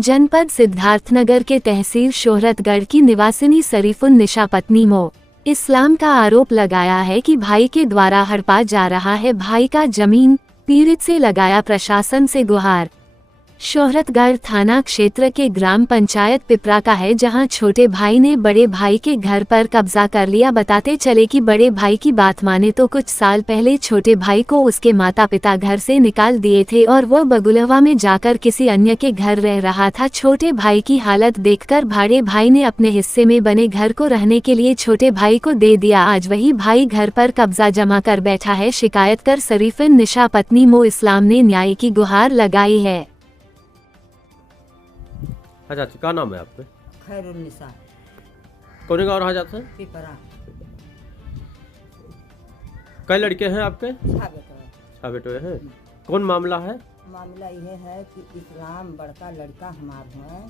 जनपद सिद्धार्थनगर के तहसील शोहरतगढ़ की निवासिनी शरीफुन्निसा पत्नी मो इस्लाम का आरोप लगाया है कि भाई के द्वारा हड़पा जा रहा है भाई का जमीन। पीड़ित से लगाया प्रशासन से गुहार। शोहरतगढ़ थाना क्षेत्र के ग्राम पंचायत पिपरा का है, जहां छोटे भाई ने बड़े भाई के घर पर कब्जा कर लिया। बताते चले कि बड़े भाई की बात माने तो कुछ साल पहले छोटे भाई को उसके माता पिता घर से निकाल दिए थे और वह बगुलवा में जाकर किसी अन्य के घर रह रहा था। छोटे भाई की हालत देखकर बड़े भाई ने अपने हिस्से में बने घर को रहने के लिए छोटे भाई को दे दिया। आज वही भाई घर पर कब्जा जमा कर बैठा है। शिकायत कर शरीफुन्निसा पत्नी मो इस्लाम ने न्याय की गुहार लगाई है। अच्छा, क्या नाम है आपका? खैरुन्निसा। कौन गाँव रहा जाता है? पिपरा। कई लड़के हैं आपके? 6 बेटा। 6 बेटे हैं। कौन मामला है? मामला यह है कि इस्लाम बड़का लड़का हमार है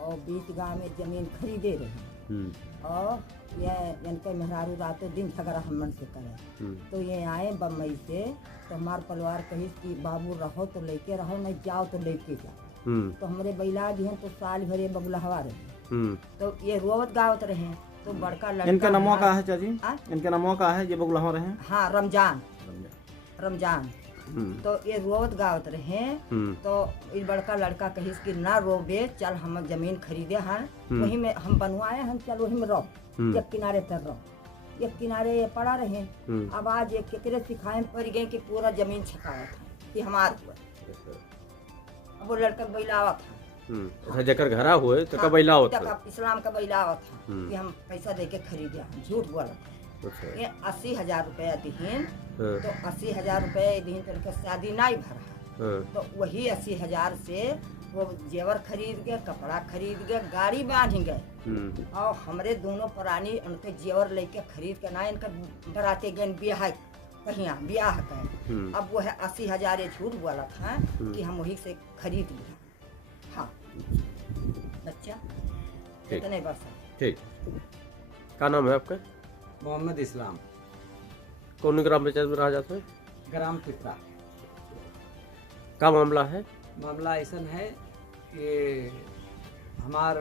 और 20 गांव में जमीन खरीदे रहे और ये इनके मेहरारू रातों दिन झगड़ा हमन से करे। तो ये आए बम्बई से, तो हमार परिवार कही कि बाबू रहो तो लेके रहो, नहीं जाओ तो लेके जाओ। तो हमारे बैला जी हैं तो साल भरे बगुलहवा रहे, तो ये रोवत गावत रहे। तो बड़का लड़का इनका नामों का है चाची? इनका नामों का है ये बगुलहवा रहे? हाँ, रमजान। तो ये रोवत गावत रहे। तो इस बड़का लड़का कही कि ना रोबे, चल हम जमीन खरीदे हैं, वही में हम बनवाए हैं, चल वही में रहो, एक किनारे तर रहो। एक किनारे पड़ा रहे। अब आज एक केकरे सिखाए पड़ गए कि पूरा जमीन छकाया था कि हमारा। अब वो लड़का बैलावा था। जकर घरा हुए तो का बैला होता है। इस्लाम का बैलावा था कि हम पैसा देके खरीदे, झूठ बोला। ये 80,000 रुपया दीन, तो 80,000 रुपये दीन तो उनका शादी नहीं भरा। तो वही 80,000 से वो जेवर खरीद गए, कपड़ा खरीद गए, गाड़ी बांध गए और हमरे दोनों प्राणी उनके जेवर लेके खरीद के ना इनका बराते गए ब्याह ब्याह कर। अब वो है 80,000 झूठ बोला था कि हम वही से खरीद लिया। हाँ बच्चा कितने वर्ष? ठीक। क्या नाम है आपका? मोहम्मद इस्लाम। कौन ग्राम पंचायत में रहा जाता है? ग्राम पिपरा। क्या मामला है? मामला ऐसा है कि हमार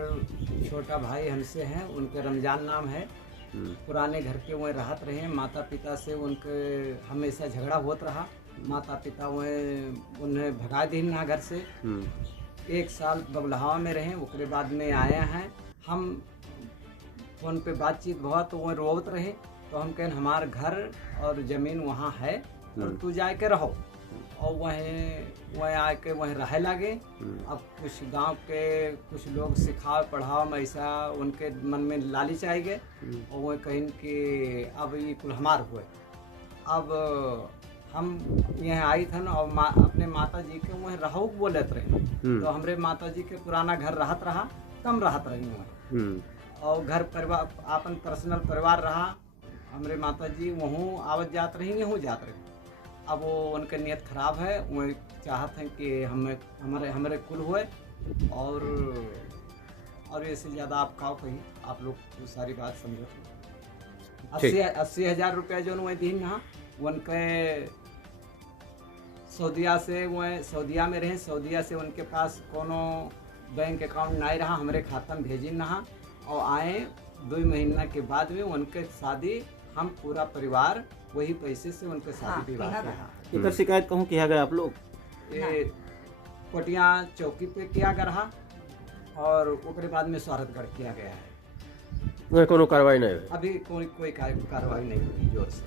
छोटा भाई हमसे हैं, उनके रमजान नाम है। पुराने घर के वह रहत रहे। माता पिता से उनके हमेशा झगड़ा होत रहा। माता पिता वह उन्हें भगा दी ना घर से। 1 साल बगुलहवा में रहे, उसके बाद में आए हैं। हम फोन पे बातचीत बहुत, तो वह रोवत रहे। तो हम कहें हमार घर और ज़मीन वहाँ है और तू जा के रहो। और वह आके वहीं रहे लगे। अब कुछ गांव के कुछ लोग सिखाओ पढ़ाओ में ऐसा उनके मन में लालच आ गए और वह कहें कि अब ये कुल हमार हुए। अब हम यहाँ आई थे और अपने माता जी के वहीं रहो बोलते रहे। तो हमारे माता जी के पुराना घर रहत रहा, कम रहत रही वहाँ और घर परिवार अपन पर्सनल परिवार रहा। हमारे माता जी वहाँ आवत जात रही, यहाँ जात रही। अब वो उनका नियत खराब है, वो चाहते हैं कि हमारे कुल हुए और इससे ज़्यादा आप काओ कही आप लोग तो सारी बात समझो। 80,000 रुपया जो वह दिन यहाँ उनके सऊदिया में रहे। सऊदिया से उनके पास कोनो बैंक अकाउंट नहीं रहा, हमारे खाता में भेजी नहा और आए 2 महीना के बाद में उनके शादी हम पूरा परिवार वही पैसे से उनके शादी विवाह किया। शिकायत कहूँ किया गया आप लोग? ये कोटिया चौकी पे किया गया रहा और उसके बाद में शोहरतगढ़ किया गया है। कोनो कार्रवाई नहीं हुई? अभी कोई कार्रवाई नहीं हुई जोर से।